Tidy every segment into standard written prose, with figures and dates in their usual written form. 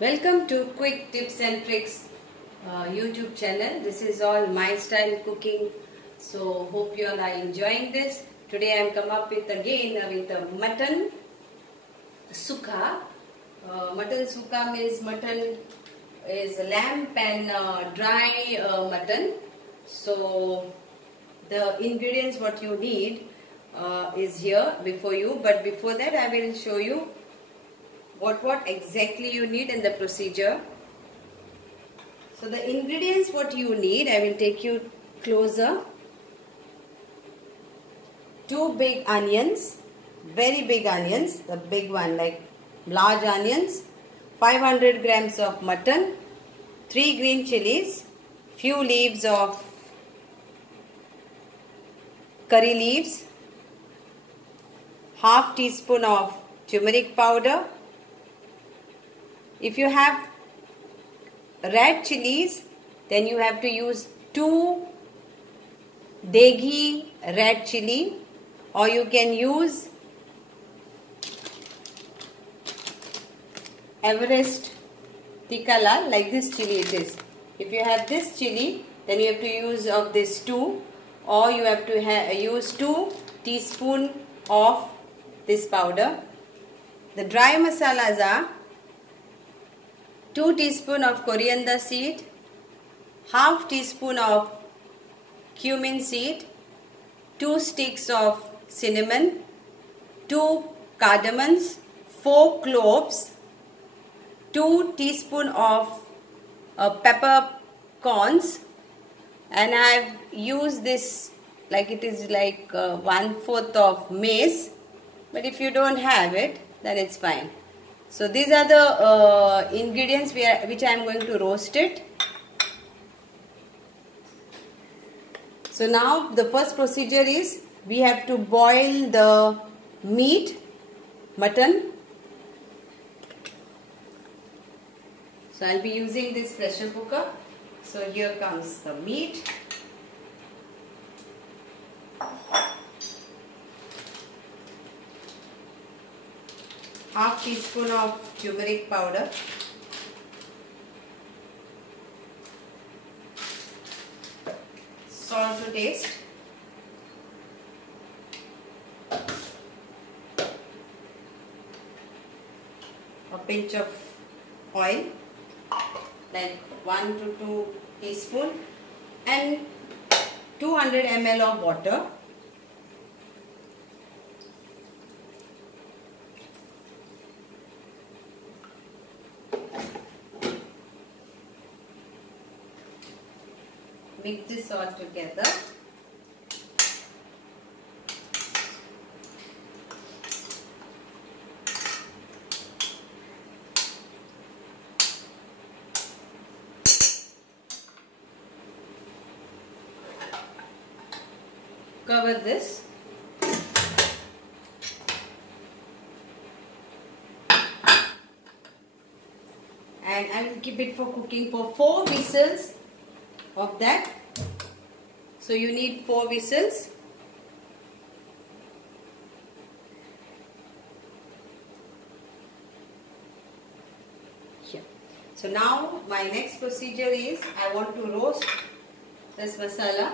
Welcome to Quick Tips and Tricks YouTube channel. This is all my style cooking. So hope you all are enjoying this. Today I am come up with again with a mutton sukha. Mutton sukha means mutton is lamb and dry mutton. So the ingredients what you need is here before you. But before that I will show you what exactly you need in the procedure. So the ingredients what you need, I will take you closer. 2 big onions, very big onions, the big one like large onions, 500 grams of mutton, 3 green chilies, few leaves of curry leaves, half teaspoon of turmeric powder. If you have red chilies, then you have to use 2 Degi red chili, or you can use Everest Tikka Lal, like this chili it is. If you have this chili, then you have to use of this 2, or you have to use 2 teaspoon of this powder. The dry masalas are 2 teaspoon of coriander seed, half teaspoon of cumin seed, 2 sticks of cinnamon, 2 cardamoms, 4 cloves, 2 teaspoon of peppercorns, and I have used this like it is like 1/4 of mace, but if you don't have it then it's fine. So these are the ingredients which I am going to roast it. So now the first procedure is we have to boil the meat, mutton. So I'll be using this pressure cooker. So here comes the meat. Half teaspoon of turmeric powder, salt to taste, a pinch of oil like 1 to 2 teaspoon, and 200 ml of water. Mix this all together. Cover this. And I will keep it for cooking for 4 whistles of that. So you need 4 whistles. Here. So now my next procedure is I want to roast this masala.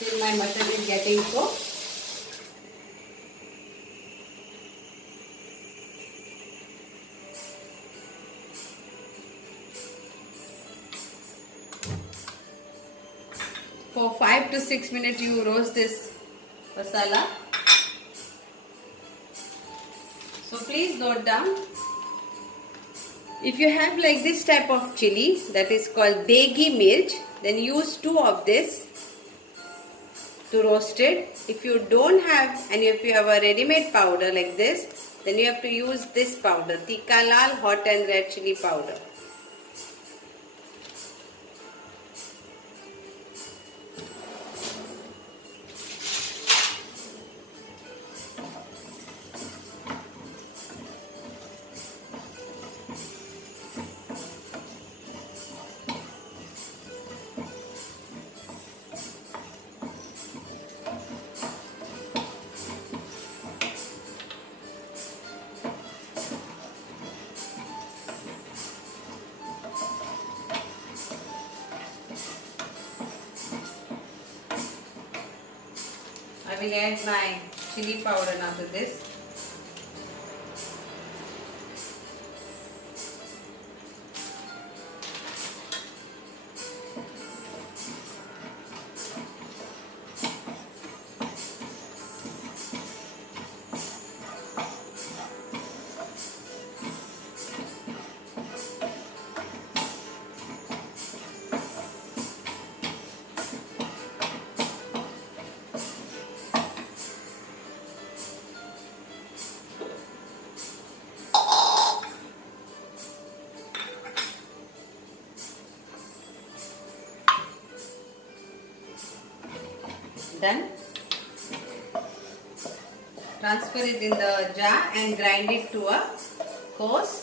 Till my mutton is getting cooked. For 5 to 6 minutes you roast this masala. So please note down. If you have like this type of chili that is called Degi Mirch, then use 2 of this to roast it. If you don't have, and if you have a ready-made powder like this, then you have to use this powder, Tikka Lal hot and red chili powder. will add my chili powder now to this. Done. Transfer it in the jar and grind it to a coarse.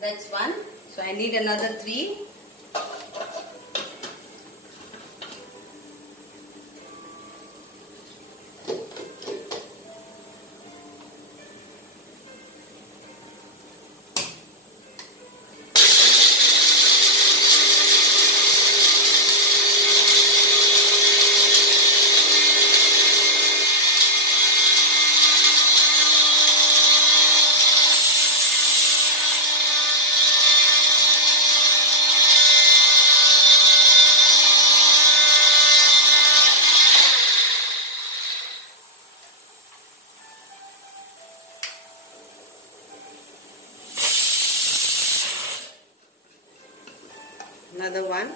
That's one. So I need another 3. Another one.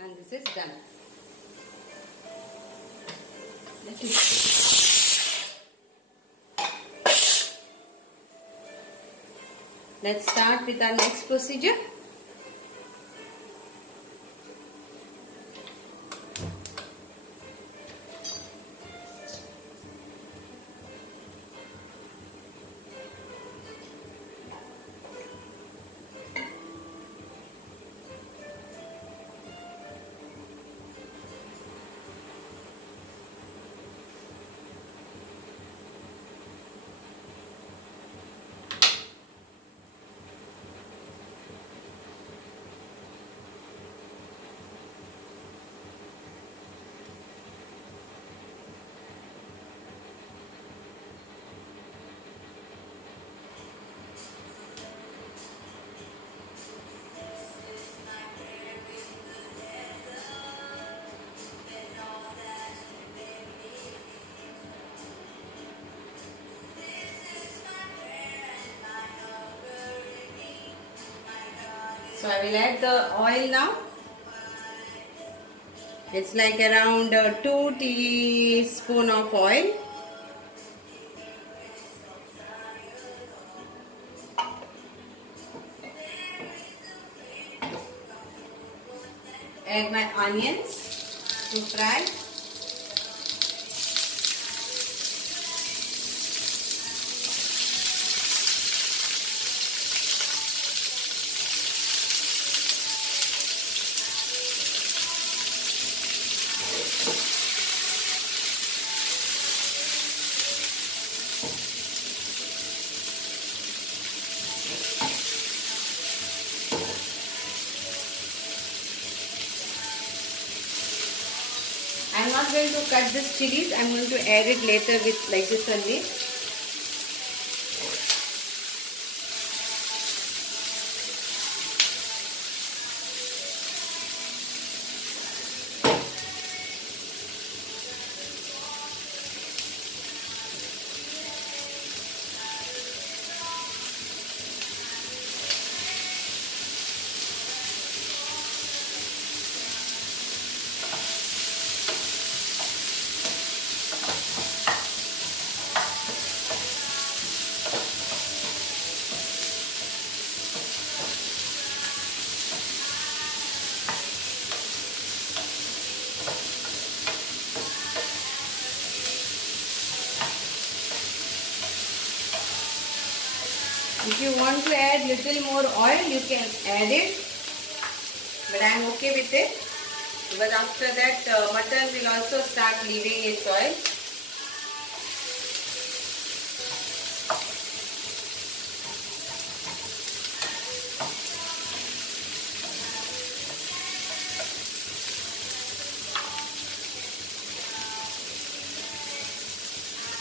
And this is done. Let's start with our next procedure. So I will add the oil now. It's like around 2 teaspoons of oil. Add my onions to fry. not going to cut this chilies. I'm going to add it later with like this only. If you want to add little more oil, you can add it, but I am okay with it. But after that, mutton will also start leaving its oil.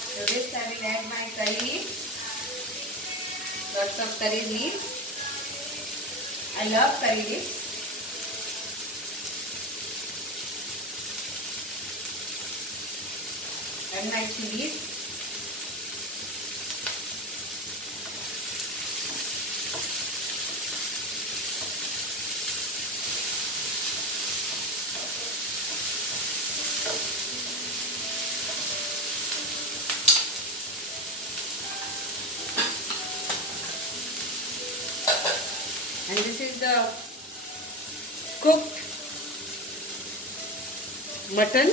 So this I will add my curry leaves. Lots of curry leaves. I love curry leaves. And my chilies. And this is the cooked mutton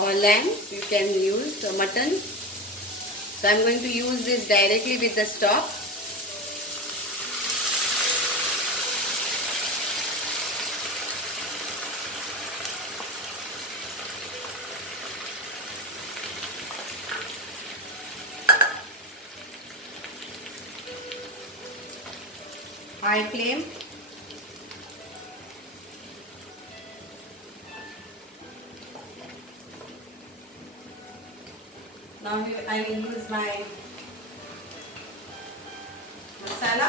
or lamb. You can use the mutton. So I am going to use this directly with the stock. High flame. Now I will use my masala.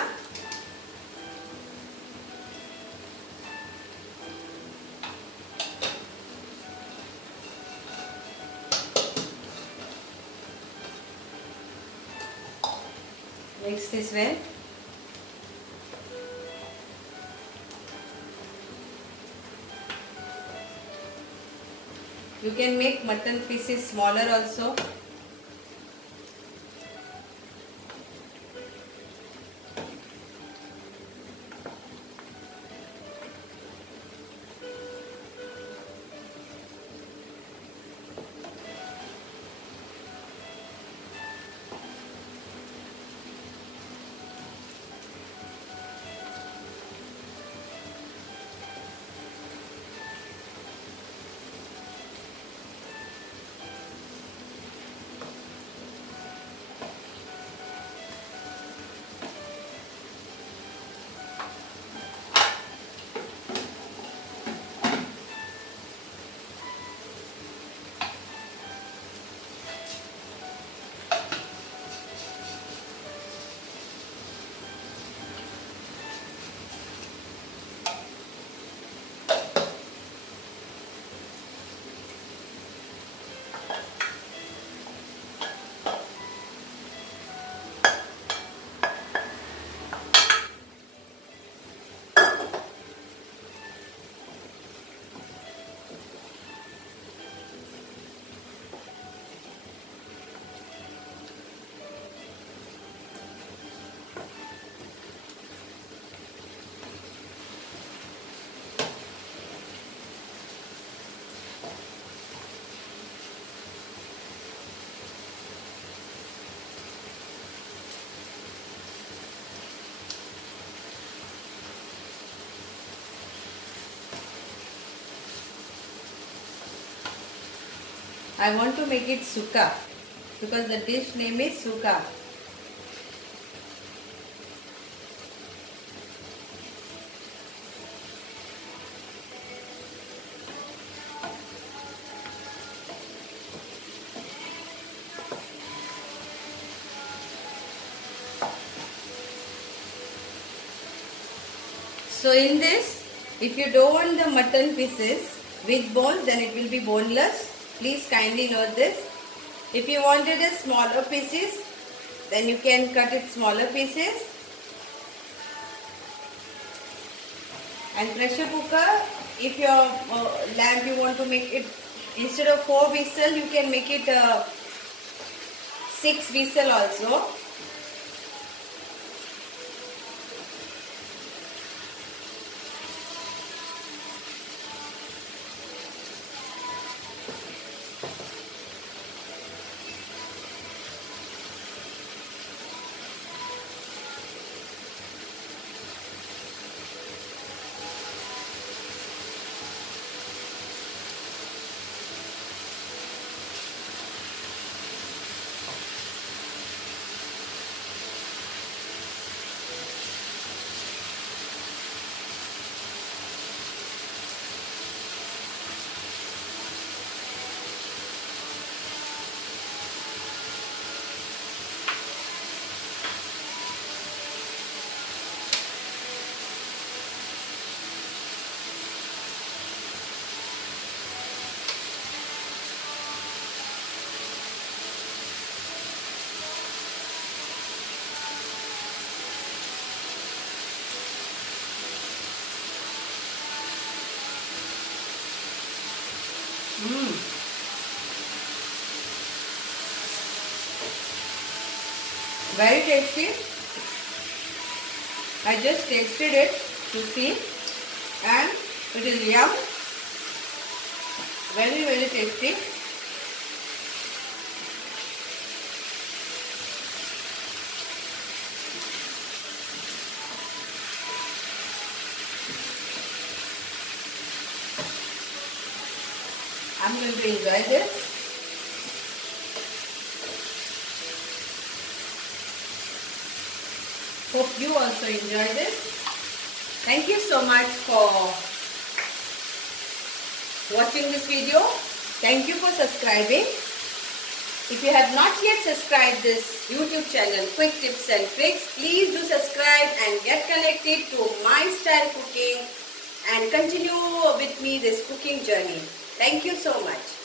Mix this well. You can make mutton pieces smaller also. I want to make it suka because the dish name is suka. So in this, if you don't want the mutton pieces with bones, then it will be boneless. Please kindly note this. If you wanted a smaller pieces, then you can cut it smaller pieces. And pressure cooker, if your lamb you want to make it, instead of 4 whistle, you can make it 6 whistle also. Very tasty. I just tasted it to see, and it is yum. Very, very tasty. I'm going to enjoy this. Hope you also enjoy this. Thank you so much for watching this video. Thank you for subscribing. If you have not yet subscribed this YouTube channel, Quick Tips and Tricks, please do subscribe and get connected to My Style Cooking and continue with me this cooking journey. Thank you so much.